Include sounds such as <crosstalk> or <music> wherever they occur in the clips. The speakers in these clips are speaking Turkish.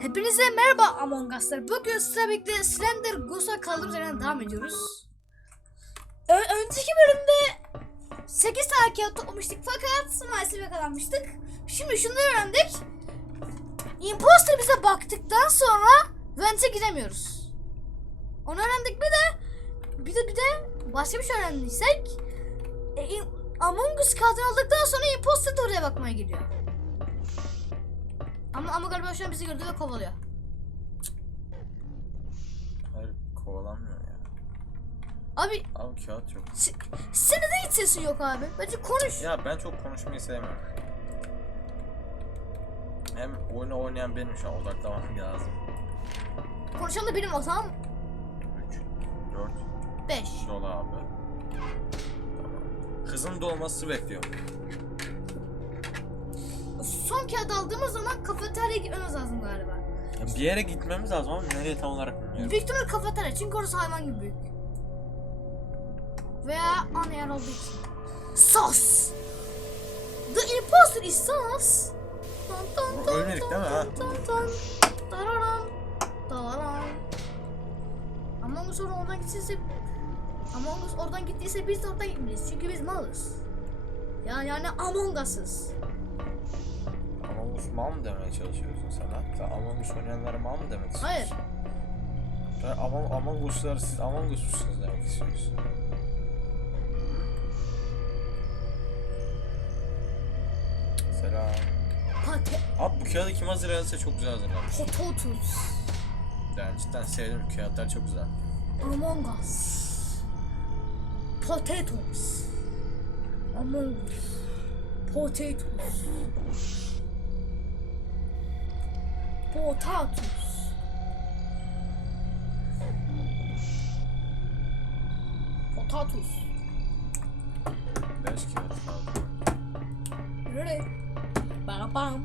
Hepinize merhaba Among Us'lar. Bugün sizlerle birlikte Slender Goose'a kaldığımız yerden devam ediyoruz. Ö- önceki bölümde 8 tane kağıt toplamıştık fakat maalesef yakalanmıştık. Şimdi şunu öğrendik. Imposter bize baktıktan sonra Vent'e giremiyoruz. Onu öğrendik bir de bir de bir de başka bir şey öğrendiysek e, Among Us kağıdını aldıktan sonra Imposter de oraya bakmaya gidiyor. Ama ama galiba şu an bizi gördü ve kovalıyor. Hayır kovalanmıyor ya. Abi Abi kağıt yok. se- senin de hiç sesin yok abi. Bence konuş. Ya ben çok konuşmayı sevmiyorum. Hem oyunu oynayan benim şu an odaklamam lazım. Konuşan da benim o tamam 3, 4, 5. dolu abi. Tamam. Kızın dolması bekliyorum. Son kağıt aldığımız zaman kafeteryaya gitmemiz lazım galiba. Ya bir yere gitmemiz lazım ama nereye tam olarak bilmiyorum. Büyük ihtimal kafeterya çünkü orası hayvan gibi büyük. Veya ana yer olduğu için. Sos! The imposter is sus! Tan tan tan ölmedik değil mi ha? tan tan tararam. Among Us oradan gitseyse Among Us oradan gittiyse biz de oradan gitmeliyiz çünkü biz malız. Ya yani Among Us'ız. Mal mı demeye çalışıyorsun sen ha? Sen Among Us oynayanlara mal mı demek istiyorsun? Hayır. Ben Among, Among Us'ları siz Among Us musunuz demek istiyorsun? Selam. Pate Abi bu kağıdı kim hazırladıysa çok güzel hazırlamış. Pototus. Yani cidden sevdim kağıtlar çok güzel. Among Us. Potatoes. Among Us. Potatoes. Potatoes. Potatoes. Beş kağıt kaldı. Really? Bam bam.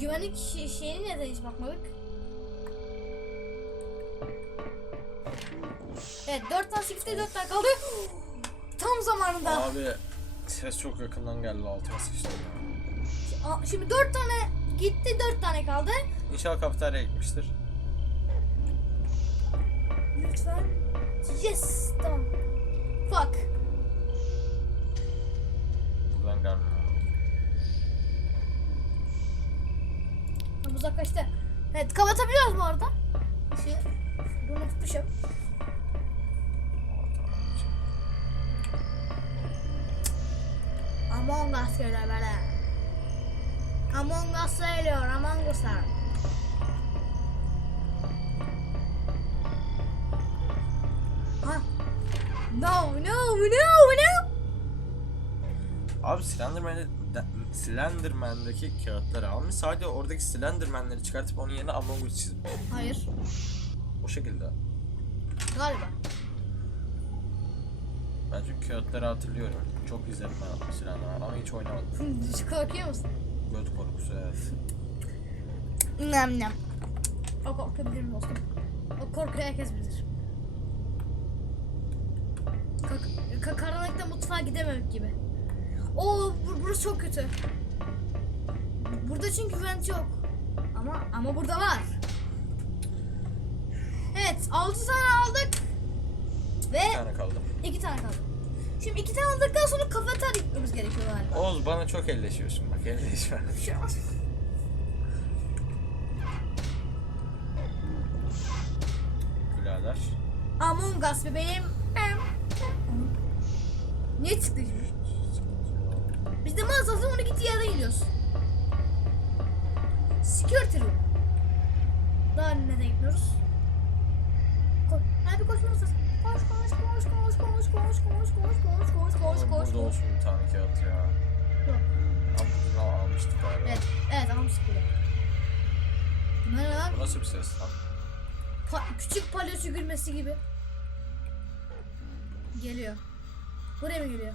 Güvenlik şe- şeyini neden hiç bakmadık? Evet 4 tane 8'de 4 tane kaldı. Tam zamanında. Abi ses çok yakından geldi altıma sıçtım. Aa, Şimdi 4 tane gitti 4 tane kaldı. İnşallah kafeteryaya gitmiştir. Lütfen. Yes. Tamam. Fuck. Buradan gelmiyor. Tam uzaklaştı. Evet kapatabiliyoruz mu orada? Şey, bunu tutmuşum. Among Us geliyor böyle. Among Us geliyor. Among. Ha. No, no, no, no. Abi Slenderman'de de- Slenderman'daki kağıtları almış. Sadece oradaki Slenderman'leri çıkartıp onun yerine Among Us çizmiş. Hayır. O şekilde. Galiba. Ben çünkü kağıtları hatırlıyorum. Çok izledim ben Slenderman ama hiç oynamadım. Hiç korkuyor musun? Göt korkusu evet. Nem nem. O korkabilirim dostum. O korkuyu herkes bilir. Ka- ka- karanlıkta mutfağa gidememek gibi. Oo bur- burası çok kötü. Burada çünkü vent yok. Ama ama burada var. Evet 6 tane aldık. Ve Bir tane kaldı. 2 tane kaldı. Şimdi 2 tane aldıktan sonra kafeterya gitmemiz gerekiyor galiba. Oğuz bana çok elleşiyorsun bak elleşme. <laughs> Şey olmaz. Birader. Among Us bebeğim. Niye çıktı şimdi? Biz de mağazasında onu gittiği yerden gidiyoruz. Security room. Daha neden gitmiyoruz? Koş. Abi koşmamız lazım. Koş koş koş koş koş koş koş koş koş koş koş Oğlum koş burada koş. olsun bir tane kağıt ya. Yok. Ama bunu almıştık galiba. Evet, evet almıştık bunu. Ne lan? Bu nasıl bir ses lan? Pa- küçük palyaço gülmesi gibi. Geliyor. Buraya mı geliyor?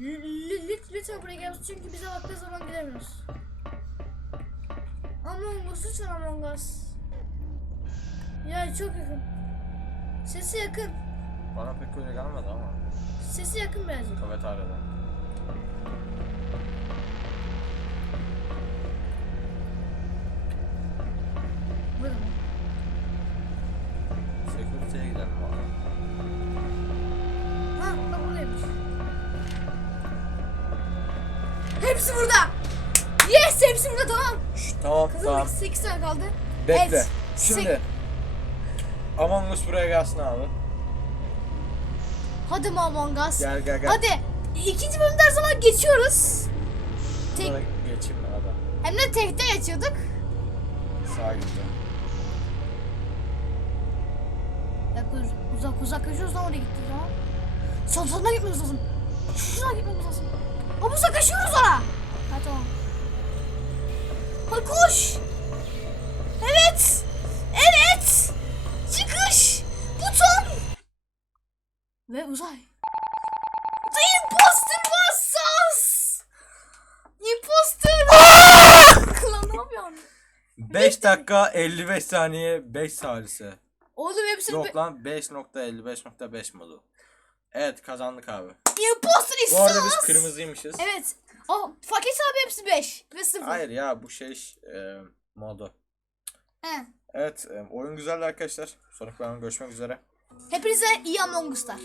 L- l- lit- lütfen buraya gelsin çünkü bize baktığı zaman giremiyoruz. Among Us lütfen Among Us. Ya çok yakın. Sesi yakın. Bana pek öyle gelmedi ama. Sesi yakın birazcık. Evet arada. Burada mı? Security'ye gidelim. Ha bak buradaymış. Hepsi burada. Yes hepsi burada tamam. Şşş, tamam Kızım tamam. 8 tane kaldı. Bekle. Evet, Şimdi. Among Us buraya gelsin abi. Hadi mi Among Us? Gel gel gel. Hadi. İkinci bölümde her zaman geçiyoruz. Tek, Bunlara geçeyim ben adam. hem de tekte geçiyorduk. Sağa gideceğim. Ya dur, uzak uzaklaşıyoruz lan oraya gittiği zaman. Sol soluna gitmemiz lazım. Şuradan gitmemiz lazım. Ama uzaklaşıyoruz ona. Ha tamam. Hadi koş. Uzay. The imposter was sus. Imposter. Lan ne yapıyorsun? 5 dakika 55 saniye 5 salise. Oğlum hepsini Yok lan 5.55.5 modu. Evet kazandık abi. Imposter is Bu arada biz kırmızıymışız. Evet. O paket abi hepsi 5 ve 0. Hayır ya bu şey e, modu. He. Evet e, oyun güzeldi arkadaşlar. Sonraki bölümde görüşmek üzere. Hepinize iyi Among Us'lar.